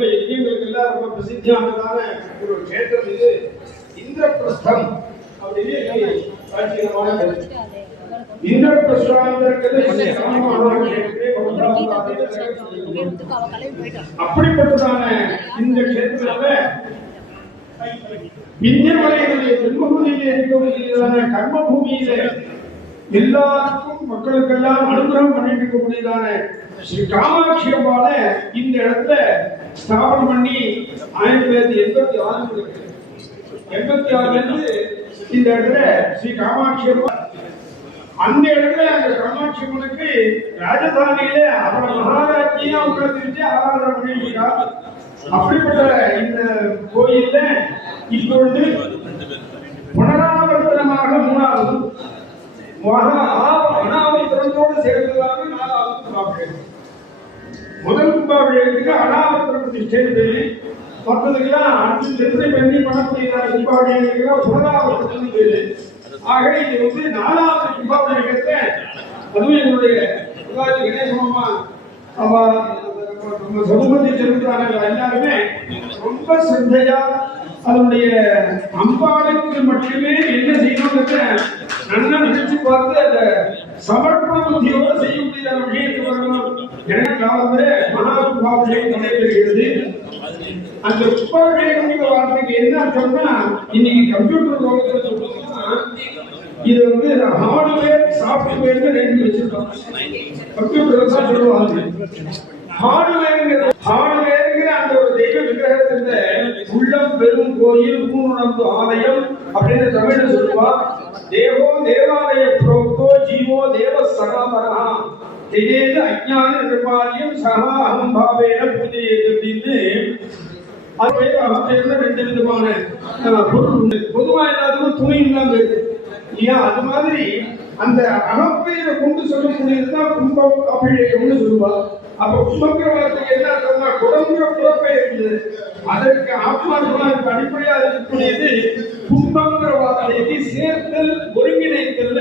ரொம்ப யஜ்யங்களுக்கெல்லாம் ரொம்ப பிரசித்தியானதான ஒரு க்ஷேத்திரம் இது. இந்திரபிரஸ்தம் அப்படின்னு அப்படிப்பட்டதான இந்த க்ஷேத்திரத்துல விந்தியமலையினுடைய தென்பகுதியிலே இருக்கக்கூடியதான கர்ம பூமியில எல்லாருக்கும் மக்களுக்கெல்லாம் அனுகிரகம் பண்ணிட்டு இருக்கக்கூடியதான ஸ்ரீ காமாட்சி அம்பாள இந்த இடத்துல ஸ்தாபனம் பண்ணி 1986 இந்த இடத்துல ஸ்ரீ காமாட்சி அம்பாள் அந்த இடத்துல அந்த காமாட்சி அம்மனுக்கு ராஜதானியில அவரோட மகாராஜியா உட்கார்ந்து ஆராதனை பண்ணிருக்கிறார். அப்படிப்பட்ட இந்த கோயில்ல இப்பொழுது புனராவர்த்தனமாக 3வது அனாவர்த்தனத்தோடு சேர்ந்ததாக 4வது கும்பாபிஷேகம். முதல் கும்பாபிஷேகத்துக்கு அனாவர்த்தன பிரதிஷ்டை, மற்றதுக்கெல்லாம் அடுத்து திருப்பி பண்ணி பண்ணக்கூடிய கும்பாபிஷேகத்துக்கு புனராவர்த்தனம் பேரு. ஆக இது 4வது கும்பாபிஷேகத்தை அதுவும் எங்களுடைய கணேசமாமா நம்ம சமூகத்தை செலுத்துறாங்க எல்லாருமே ரொம்ப சிந்தையா அதனுடைய அம்பாளுக்கு மட்டுமே என்ன செய்யணும்ன்றத நல்லா நினைச்சு பார்த்து அந்த சமர்ப்பண புத்தியோடு செய்யக்கூடிய விஷயத்துக்கு வரணும். எனக்கு காலத்துல மகா கும்பாபிஷேகம் நடைபெறுகிறது. அந்த கும்பாபிஷேகம் வார்த்தைக்கு என்ன அர்த்தம்னா, இன்னைக்கு கம்ப்யூட்டர் லோகத்தில் சொல்லணும்னா இது ஹார்ட்வேர் சாஃப்ட்வேர்னு 2 வச்சிருக்கோம். கம்ப்யூட்டர் தான் சொல்லுவாங்க. ஹார்ட்வேர்ங்கிற அந்த ஒரு தெய்வ விக்கிரகத்தின் உள்ளம் பெரும் கோயில் ஊனுணர்ந்து ஆலயம் அப்படின்னு தமிழ்ல சொல்லுவா. தேவோ தேவாலய புரோக்தோ ஜீவோ தேவ சகாபரா திடேது அஜ்ஞான நிர்மாலியம் சகா அகம்பாவேன பூஜையது அப்படின்னு அது 2 விதமான பொருள் உண்டு. பொதுவா எல்லாத்துக்கும் துணை இல்லாம இருக்கு இல்லையா? அது மாதிரி அந்த அகப்பெயரை கொண்டு சொல்லக்கூடியதுதான் கும்பம் அபிஷேகம்னு சொல்லுவா. அப்ப கும்பங்கிற வார்த்தைக்கு என்ன அர்த்தம்னா குடங்கிற புறப்பே இருக்குது. அதற்கு ஆத்மார்த்தமா அடிப்படையா இருக்கக்கூடியது கும்பங்கிற வார்த்தைக்கு சேர்த்தல் ஒருங்கிணைத்தல்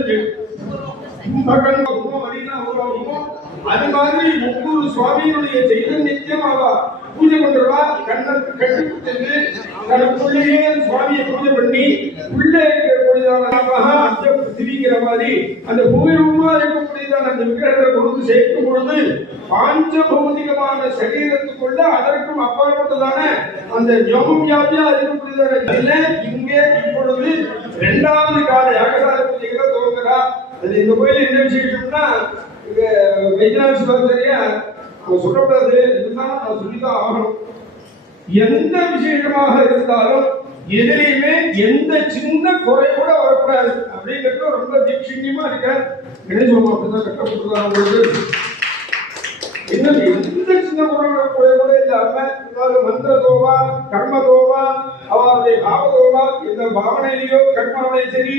கும்பகன் கும்பம் அறினா உருவாகும். அது மாதிரி ஒவ்வொரு சுவாமியினுடைய சைதன்யத்தையும் அவ பூஜை பண்றவா கண்ணனுக்கு கட்டுப்பட்டு தனக்குள்ளேயே சுவாமியை பூஜை பண்ணி உள்ளே இருக்கக்கூடியதான திரிக்கிற மாதிரி அந்த பூமிரூபமா இருக்கக்கூடியதான அந்த விக்கிரகத்தை கொண்டு சேர்க்கும் பொழுது பாஞ்ச பௌதிகமான சரீரத்துக்குள்ள அதற்கும் அப்பாற்பட்டதான அந்த யோகம் வியாபியா இருக்கக்கூடியதான இங்கே இப்பொழுது 2வது கால யாகசால பூஜைகளை துவங்குறா. அது இந்த கோயில் என்ன விசேஷம்னா வைத்தியநாத சிவாச்சாரியா அவன் சொல்லக்கூடாது இதுதான் நான் சொல்லிதான் ஆகணும். எந்த விசேஷமாக இருந்தாலும் எதிலையுமே எந்த சின்ன குறை கூட வரக்கூடாது அப்படிங்கிறது ரொம்ப தீட்சியமா இருக்க. கணேசமா அப்படிதான் கட்டப்பட்டுதான் உங்களுக்கு எந்த சின்ன குறை கூட இல்லாம மந்திர தோவா கர்ம தோவா அவருடைய பாவ தோவா இந்த பாவனையிலையோ கர்மாவிலையும் சரி